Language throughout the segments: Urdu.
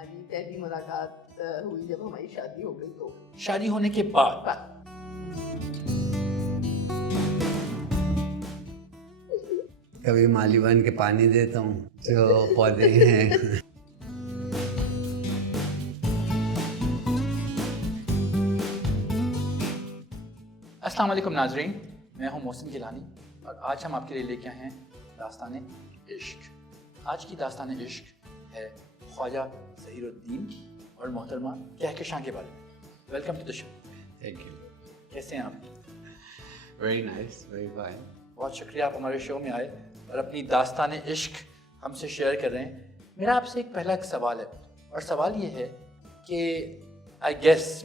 ہماری پہلی ملاقات ہوئی جب ہماری شادی ہو گئی. تو شادی ہونے کے بعد کبھی مالی بن کے پانی دیتا ہوں جو پودے ہیں. السلام علیکم ناظرین، میں ہوں محسن گیلانی اور آج ہم آپ کے لیے لے کے آئے ہیں داستان عشق. آج کی داستان عشق ہے خواجہ ظہیر الدین اور محترمہ کہکشاں کے بارے میں. Welcome to the show. Thank you. کیسے ہیں آپ؟ Very nice, very fine. بہت شکریہ آپ ہمارے شو میں آئے اور اپنی داستان عشق ہم سے شیئر کر رہے ہیں. میرا آپ سے ایک پہلا سوال ہے اور سوال یہ ہے کہ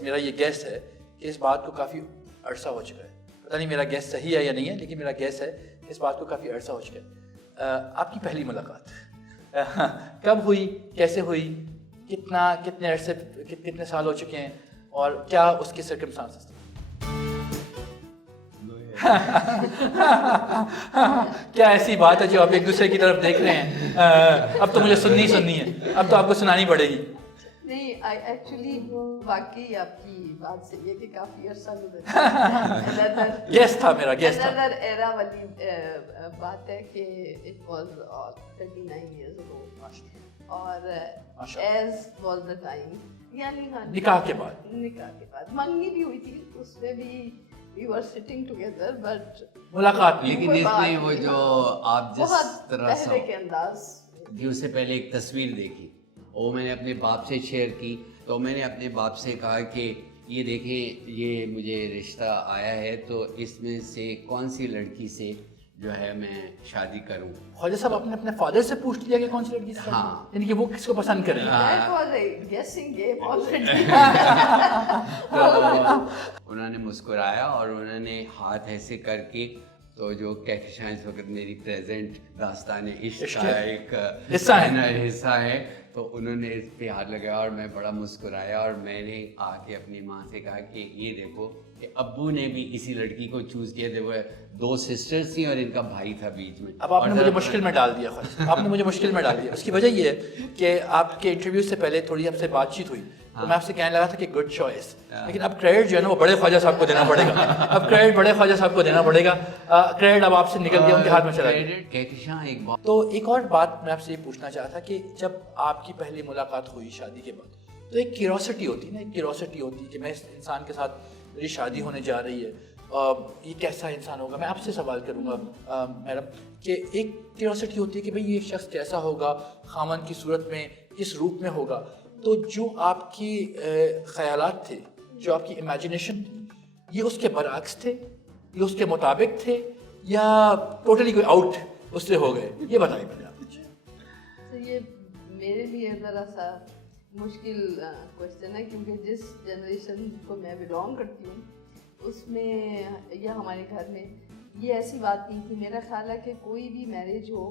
میرا یہ گیس ہے کہ اس بات کو کافی عرصہ ہو چکا ہے. پتہ نہیں میرا گیس صحیح ہے یا نہیں ہے، لیکن میرا گیس ہے کہ اس بات کو کافی عرصہ ہو چکا ہے. آپ کی پہلی ملاقات کب ہوئی، کیسے ہوئی، کتنے عرصے کتنے سال ہو چکے ہیں اور کیا اس کے سرکمسٹانسز تھے؟ کیا ایسی بات ہے جو آپ ایک دوسرے کی طرف دیکھ رہے ہیں؟ اب تو مجھے سننی ہے، اب تو آپ کو سنانی پڑے گی. نہیں، ایکچولی واقعی آپ کی بات صحیح ہے کہ کافی عرصہ گزرا. گیس تھا میرا، گیس تھا. another era والی بات ہے کہ it was 39 years ago اور as was the time، یعنی نکاح کے بعد منگنی بھی ہوئی تھی، اس میں بھی we were sitting together but ملاقات نہیں. لیکن اس میں وہ جو آپ جس طرح سے پہلے کے انداز جو سے پہلے ایک تصویر دیکھی وہ میں نے اپنے باپ سے شیئر کی، تو میں نے اپنے باپ سے کہا کہ یہ دیکھیں یہ مجھے رشتہ آیا ہے تو اس میں سے کون سی لڑکی سے جو ہے میں شادی کروں. خواجہ صاحب آپ نے اپنے فادر سے پوچھ لیا کہ کون سی لڑکی سے؟ ہاں. یعنی کہ وہ کس کو پسند کریں؟ that was a guessing game already. تو انہوں نے مسکرایا اور انہوں نے ہاتھ ایسے کر کے، تو جو کہکشاں اس وقت میری پریزنٹ داستان عشق کا ایک حصہ ہے، تو انہوں نے اس پہ ہاتھ لگایا اور میں بڑا مسکرایا اور میں نے آ کے اپنی ماں سے کہا کہ یہ دیکھو کہ ابو نے بھی اسی لڑکی کو چوز کیا. دیکھو 2 سسٹرز تھیں اور ان کا بھائی تھا بیچ میں. اب آپ نے مجھے مشکل میں ڈال دیا خواجہ، آپ نے مجھے مشکل میں ڈال دیا. اس کی وجہ یہ ہے کہ آپ کے انٹرویو سے پہلے تھوڑی آپ سے بات چیت ہوئی تو میں آپ سے کہنے لگا تھا کہ گڈ چوائس، لیکن اب کریڈٹ جو ہے نا وہ بڑے خواجہ صاحب کو دینا پڑے گا. اب کریڈٹ بڑے خواجہ صاحب کو دینا پڑے گا. کریڈٹ اب آپ سے نکل گیا، ان کے ہاتھ میں چلا گیا. کہکشاں ایک بات. تو ایک اور بات میں آپ سے یہ پوچھنا چاہتا تھا کہ جب آپ کی پہلی ملاقات ہوئی شادی کے بعد تو ایک کیوریوسٹی ہوتی ہے نا، ایک کیوریوسٹی ہوتی ہے کہ میں اس انسان کے ساتھ میری شادی ہونے جا رہی ہے، یہ کیسا انسان ہوگا. میں آپ سے سوال کروں گا میڈم کہ ایک کیوریوسٹی ہوتی ہے کہ بھئی یہ شخص کیسا ہوگا، خاوند کی صورت میں کس روپ میں ہوگا. تو جو آپ کی خیالات تھے، جو آپ کی امیجنیشن تھی، یہ اس کے برعکس تھے، یہ اس کے مطابق تھے یا ٹوٹلی کوئی آؤٹ اس سے ہو گئے؟ یہ بتائیے پہلے آپ مجھے. تو یہ میرے لیے ذرا سا مشکل کوشچن ہے، کیونکہ جس جنریشن کو میں بلانگ کرتی ہوں اس میں یا ہمارے گھر میں یہ ایسی بات نہیں تھی. میرا خیال ہے کہ کوئی بھی میرج ہو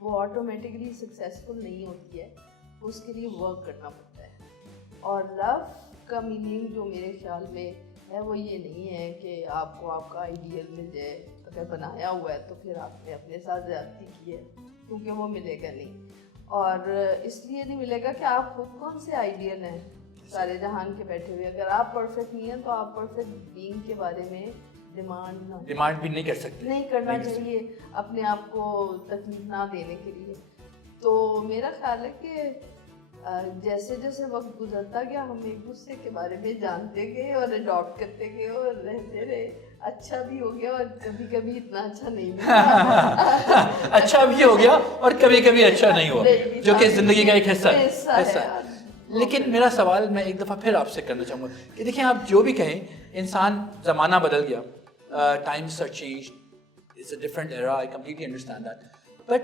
وہ آٹومیٹکلی سکسیزفل نہیں ہوتی ہے، اس کے لیے ورک کرنا پڑتا ہے. اور لو کا میننگ جو میرے خیال میں ہے وہ یہ نہیں ہے کہ آپ کو آپ کا آئیڈیل مل جائے. اگر بنایا ہوا ہے تو پھر آپ نے اپنے ساتھ زیادتی کی ہے، کیونکہ وہ ملے گا نہیں. اور اس لیے نہیں ملے گا کہ آپ خود کون سے آئیڈیل ہیں سارے جہان کے بیٹھے ہوئے. اگر آپ پرفیکٹ نہیں ہیں تو آپ پرفیکٹ بینگ کے بارے میں ڈیمانڈ بھی نہیں کر سکتے، نہیں کرنا چاہیے اپنے آپ کو تکلیف نہ دینے کے لیے. تو میرا خیال ہے کہ جیسے جیسے وقت گزرتا گیا ہم ایک دوسرے کے بارے میں جانتے گئے اور اڈاپٹ کرتے گئے اور رہتے رہے. اچھا بھی ہو گیا اور کبھی کبھی اتنا اچھا نہیں ہوا. اچھا بھی ہو گیا اور کبھی کبھی اچھا نہیں ہوا، جو کہ زندگی کا ایک حصہ ہے. لیکن میرا سوال میں ایک دفعہ پھر آپ سے کرنا چاہوں گا کہ دیکھیں آپ جو بھی کہیں، انسان زمانہ بدل گیا، times are changed, it's a different era, I completely understand that. But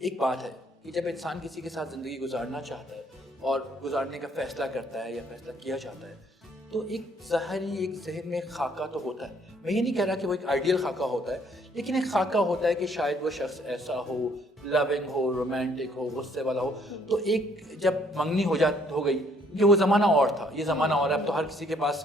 ایک بات ہے کہ جب انسان کسی کے ساتھ زندگی گزارنا چاہتا ہے اور گزارنے کا فیصلہ کرتا ہے یا فیصلہ کیا جاتا ہے تو ایک ظاہری ایک ذہن میں خاکہ تو ہوتا ہے. میں یہ نہیں کہہ رہا کہ وہ ایک آئیڈیل خاکہ ہوتا ہے، لیکن ایک خاکہ ہوتا ہے کہ شاید وہ شخص ایسا ہو، لونگ ہو، رومانٹک ہو، غصے والا ہو. تو ایک جب منگنی ہو گئی کہ وہ زمانہ اور تھا، یہ زمانہ اور ہے. اب تو ہر کسی کے پاس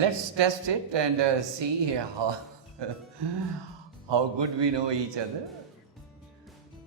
Let's test it and see how good we know each other.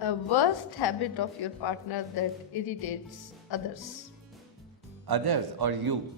A worst habit of your partner that irritates others. Others or you?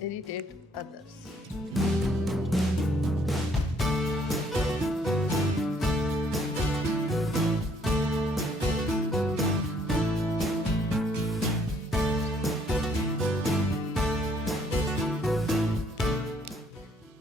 Irritate others.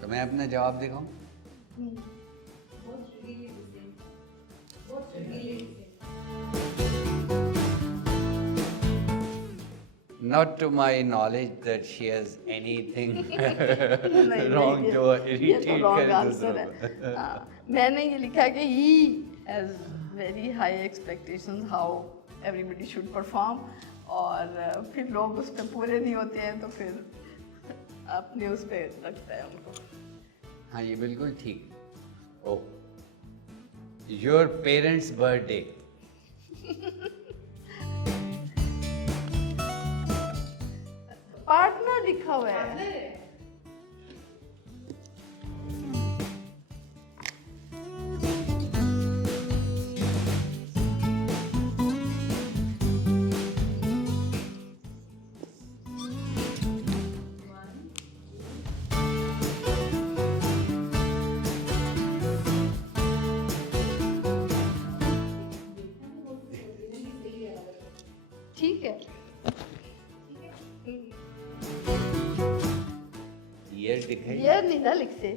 تو میں اپنا جواب دکھاؤں. Not to my knowledge that she has anything wrong جو irritate کرے دوسروں کو. میں نے یہ لکھا کہ he has very high expectations how everybody should perform, اور پھر لوگ اس پہ پورے نہیں ہوتے ہیں تو پھر اپنے اس پہ رکھتا ہے ان کو. ہاں یہ بالکل ٹھیک. او your parents birthday. پارٹنر لکھا ہوا ہے. ٹھیک ہے. یہ دکھائی. یہ نہیں نہ لکھتے.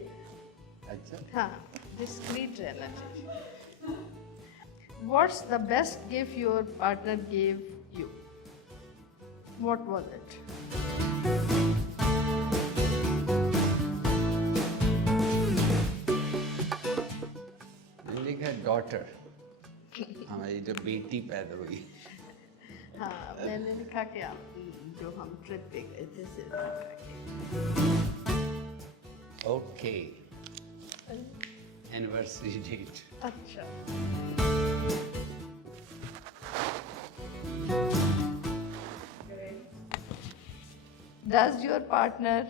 اچھا. ہاں ڈسکریٹ رہنا چاہیے. What's the best gift your partner give you? What was it? میں نے لکھا ڈاٹر, ہماری جو بیٹی پیدا ہوئی. ہاں میں نے لکھا کہ آپ جو ہم ٹرپ پہ گئے تھے. Okay anniversary date. اچھا. Does your partner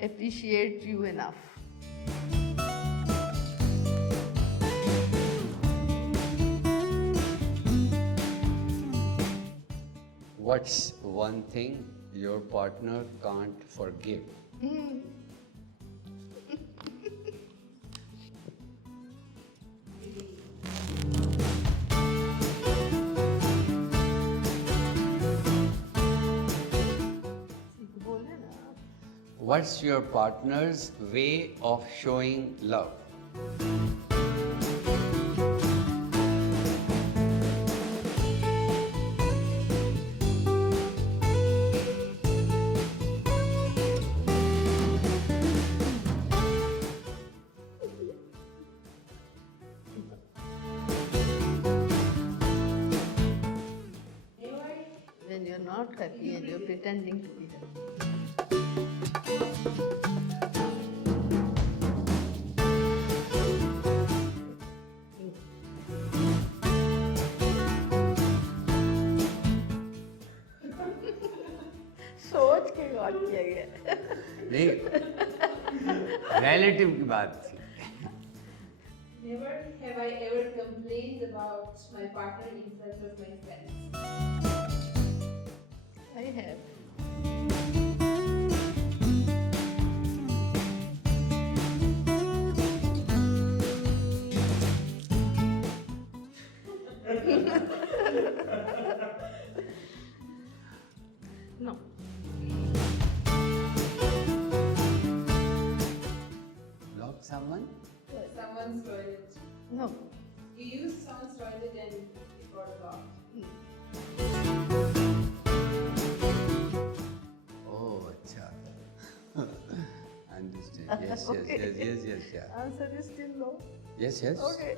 appreciate you enough? What's one thing your partner can't forgive? What's your partner's way of showing love? When you're not happy and you're pretending to be happy. سوچ کے غور کیا گیا. نہیں, ریلیٹیو کی بات تھی. Never have I ever complained about my partner in front of my friends. I have. No. Block someone? Someone's toilet. No. You used someone's toilet and it got blocked. Oh, acha. Understand. Yes, Okay. yes, yeah. Answer is still no. Yes. Okay.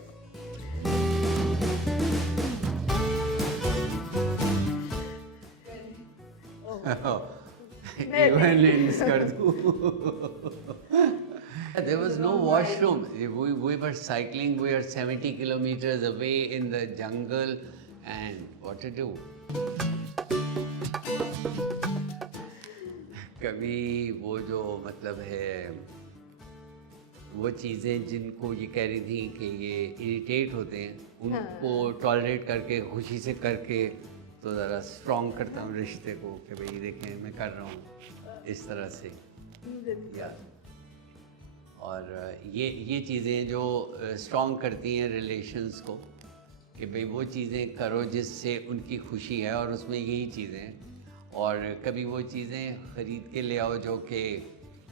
Even links kar do. There was no washroom. We were cycling. We were 70 kilometers away in the jungle, and what to do? کبھی وہ جو مطلب ہے وہ چیزیں جن کو یہ کہہ رہی تھیں کہ یہ اریٹیٹ ہوتے ہیں ان کو ٹالریٹ کر کے خوشی سے کر کے تو ذرا اسٹرانگ کرتا ہوں رشتے کو کہ بھائی دیکھیں میں کر رہا ہوں اس طرح سے. اور یہ چیزیں جو اسٹرانگ کرتی ہیں ریلیشنس کو کہ بھئی وہ چیزیں کرو جس سے ان کی خوشی ہے, اور اس میں یہی چیزیں ہیں. اور کبھی وہ چیزیں خرید کے لے آؤ جو کہ